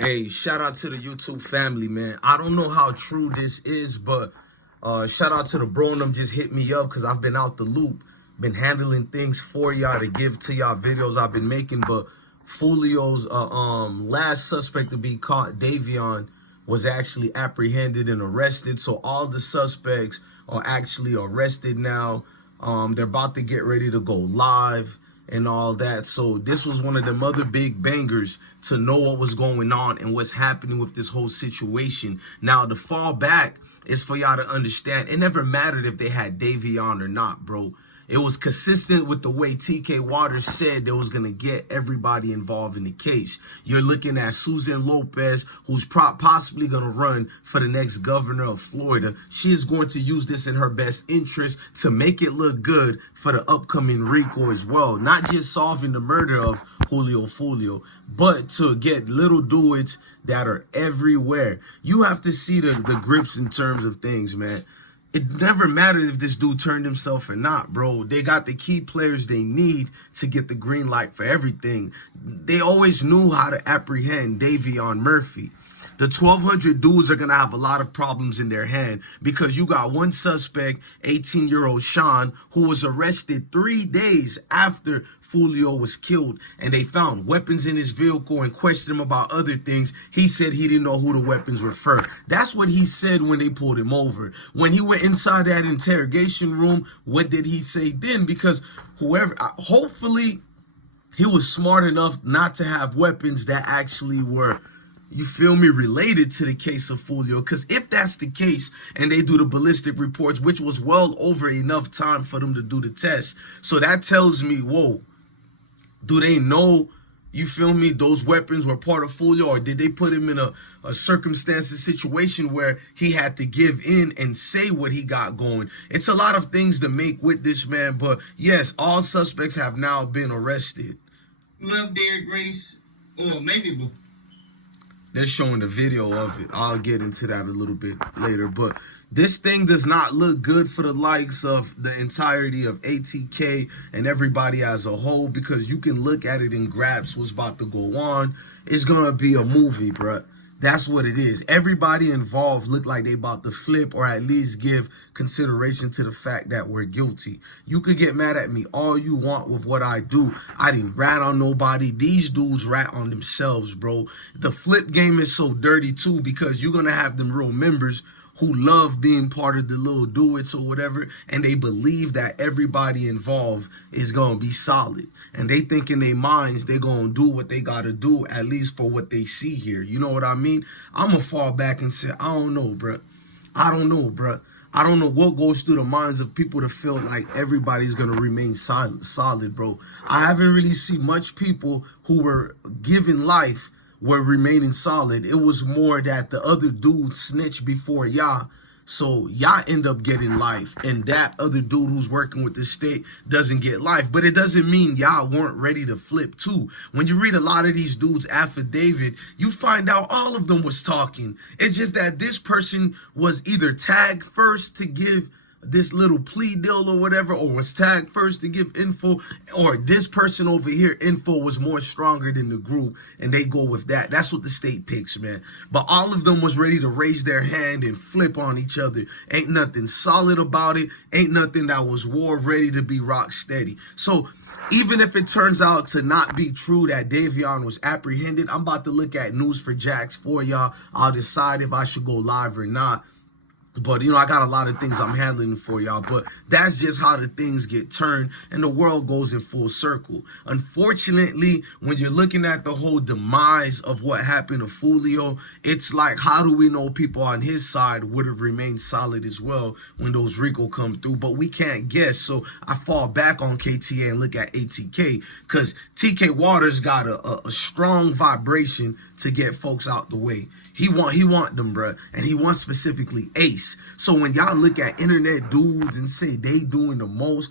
Hey, shout out to the YouTube family, man. I don't know how true this is, but shout out to the bro and them just hit me up because I've been out the loop, been handling things for y'all to give to y'all videos I've been making. But Foolio's last suspect to be caught, Darrion, was actually apprehended and arrested. So all the suspects are actually arrested now. They're about to get ready to go live and all that. So this was one of them other big bangers to know what was going on and what's happening with this whole situation. Now, the fall back is for y'all to understand. It never mattered if they had Darrion or not, bro. It was consistent with the way TK Waters said they was going to get everybody involved in the case. You're looking at Susan Lopez, who's possibly going to run for the next governor of Florida. She is going to use this in her best interest to make it look good for the upcoming RICO as well. Not just solving the murder of Julio Foolio, but to get little dudes that are everywhere. You have to see the grips in terms of things, man. It never mattered if this dude turned himself or not, bro. They got the key players they need to get the green light for everything. They always knew how to apprehend Darrion Murphy. The 1,200 dudes are going to have a lot of problems in their hand because you got one suspect, 18-year-old Sean, who was arrested 3 days after Foolio was killed, and they found weapons in his vehicle and questioned him about other things. He said he didn't know who the weapons were for. That's what he said when they pulled him over. When he went inside that interrogation room, what did he say then? Because hopefully he was smart enough not to have weapons that actually were, you feel me, related to the case of Foolio. Because if that's the case and they do the ballistic reports, which was well over enough time for them to do the test, so that tells me, whoa, do they know, you feel me, those weapons were part of Foolio, or did they put him in a situation where he had to give in and say what he got going? It's a lot of things to make with this man, but yes, all suspects have now been arrested. Love Derek Grace, or maybe they're showing the video of it. I'll get into that a little bit later. But this thing does not look good for the likes of the entirety of ATK and everybody as a whole, because you can look at it and grasp what's about to go on. It's going to be a movie, bruh. That's what it is. Everybody involved look like they about to flip or at least give consideration to the fact that we're guilty. You could get mad at me all you want with what I do. I didn't rat on nobody. These dudes rat on themselves, bro. The flip game is so dirty too, because you're going to have them real members who love being part of the little do-its or whatever, and they believe that everybody involved is going to be solid. And they think in their minds they're going to do what they got to do, at least for what they see here. You know what I mean? I'm going to fall back and say, I don't know, bruh. I don't know, bruh. I don't know what goes through the minds of people to feel like everybody's going to remain solid, bro. I haven't really seen much people who were given life were remaining solid. It was more that the other dude snitched before y'all, so y'all end up getting life, and that other dude who's working with the state doesn't get life. But it doesn't mean y'all weren't ready to flip too. When you read a lot of these dudes' affidavit, you find out all of them was talking. It's just that this person was either tagged first to give this little plea deal or whatever, or was tagged first to give info, or this person over here info was more stronger than the group and they go with that. That's what the state picks, man. But all of them was ready to raise their hand and flip on each other. Ain't nothing solid about it. Ain't nothing that was war ready to be rock steady. So even if it turns out to not be true that Darrion was apprehended, I'm about to look at News for Jacks for y'all. I'll decide if I should go live or not. But, you know, I got a lot of things I'm handling for y'all. But that's just how the things get turned and the world goes in full circle. Unfortunately, when you're looking at the whole demise of what happened to Foolio, it's like, how do we know people on his side would have remained solid as well when those RICO come through? But we can't guess. So I fall back on KTA and look at ATK, because TK Waters got a strong vibration to get folks out the way. He want them, bruh. And he wants specifically Ace. face. So when y'all look at internet dudes and say they doing the most,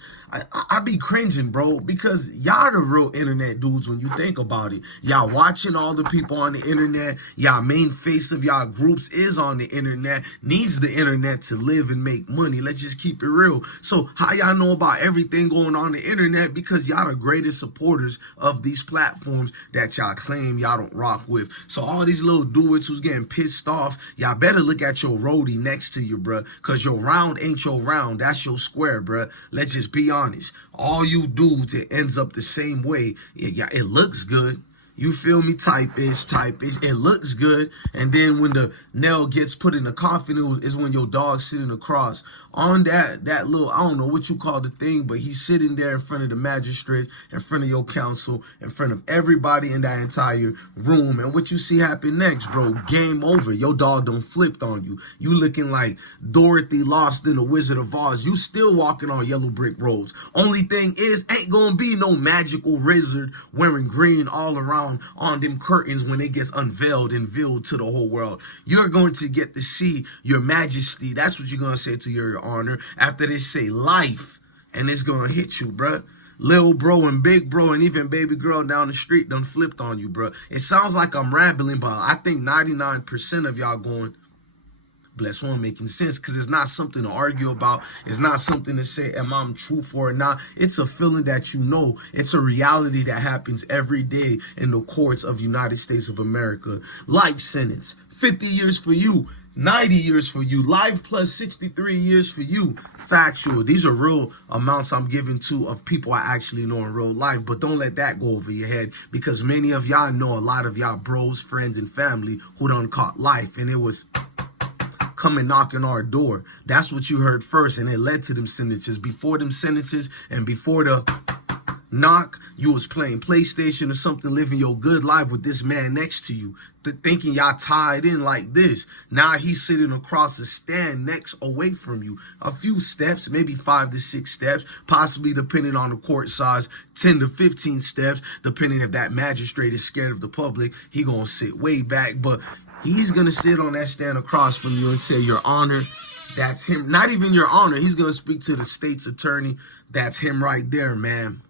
I be cringing, bro, because y'all the real internet dudes when you think about it. Y'all watching all the people on the internet. Y'all main face of y'all groups is on the internet, needs the internet to live and make money. Let's just keep it real. So how y'all know about everything going on the internet? Because y'all the greatest supporters of these platforms that y'all claim y'all don't rock with. So all these little dudes who's getting pissed off, y'all better look at your roadie next to you, bruh, because your round ain't your round. That's your square, bruh. Let's just be honest. All you dudes, it ends up the same way. Yeah, it looks good. You feel me? Type-ish. It looks good. And then when the nail gets put in the coffin, is when your dog's sitting across on that little, I don't know what you call the thing, but he's sitting there in front of the magistrate, in front of your counsel, in front of everybody in that entire room. And what you see happen next, bro, game over. Your dog done flipped on you. You looking like Dorothy lost in the Wizard of Oz. You still walking on yellow brick roads. Only thing is, ain't gonna be no magical wizard wearing green all around on them curtains when it gets unveiled and revealed to the whole world. You're going to get to see your majesty. That's what you're going to say to your honor after they say life, and it's going to hit you, bruh. Lil bro and big bro and even baby girl down the street done flipped on you, bruh. It sounds like I'm rambling, but I think 99% of y'all going, bless one, making sense, because it's not something to argue about. It's not something to say, am I truthful or not? It's a feeling that you know. It's a reality that happens every day in the courts of United States of America. Life sentence, 50 years for you, 90 years for you, life plus 63 years for you. Factual. These are real amounts I'm giving to of people I actually know in real life, but don't let that go over your head, because many of y'all know a lot of y'all bros, friends, and family who done caught life, and it was coming knocking our door. That's what you heard first, and it led to them sentences. Before them sentences and before the knock, you was playing PlayStation or something, living your good life with this man next to you, thinking y'all tied in like this. Now he's sitting across the stand next away from you, a few steps, maybe 5 to 6 steps, possibly depending on the court size, 10 to 15 steps, depending if that magistrate is scared of the public. He gonna sit way back, but he's going to sit on that stand across from you and say, Your Honor, that's him. Not even Your Honor. He's going to speak to the state's attorney. That's him right there, ma'am.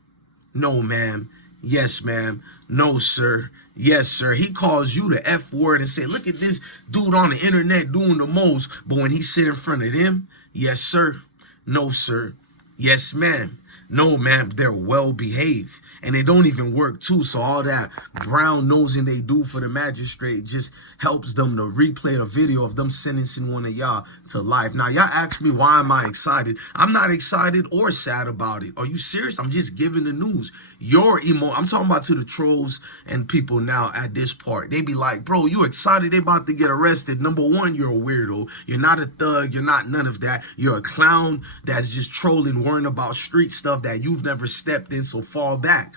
No, ma'am. Yes, ma'am. No, sir. Yes, sir. He calls you the F word and say, look at this dude on the internet doing the most. But when he sit in front of them, yes, sir. No, sir. Yes, ma'am. No, ma'am. They're well behaved. And they don't even work too. So all that brown nosing they do for the magistrate just helps them to replay the video of them sentencing one of y'all to life. Now, y'all ask me, why am I excited? I'm not excited or sad about it. Are you serious? I'm just giving the news. I'm talking about to the trolls and people now at this part. They be like, bro, you excited? They about to get arrested. Number one, you're a weirdo. You're not a thug. You're not none of that. You're a clown that's just trolling, worrying about street stuff that you've never stepped in, so fall back.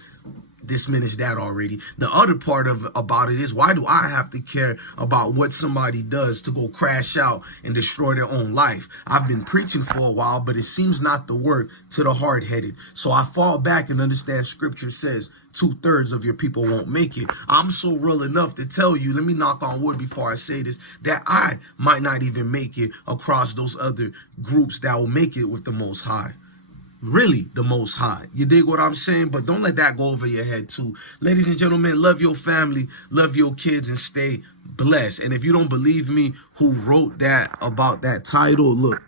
Diminish that already. The other part about it is, why do I have to care about what somebody does to go crash out and destroy their own life? I've been preaching for a while, but it seems not to work to the hard-headed. So I fall back and understand scripture says 2/3 of your people won't make it. I'm so real enough to tell you, let me knock on wood before I say this, that I might not even make it across those other groups that will make it with the Most High. Really the Most High. You dig what I'm saying? But don't let that go over your head too. Ladies and gentlemen, love your family, love your kids, and stay blessed. And if you don't believe me, who wrote that about that title, look.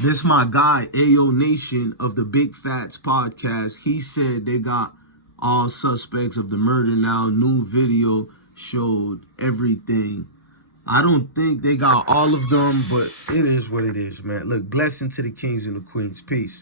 This my guy, Ayo Nation of the Big Fats podcast. He said they got all suspects of the murder now. New video showed everything. I don't think they got all of them, but it is what it is, man. Look, blessing to the kings and the queens. Peace.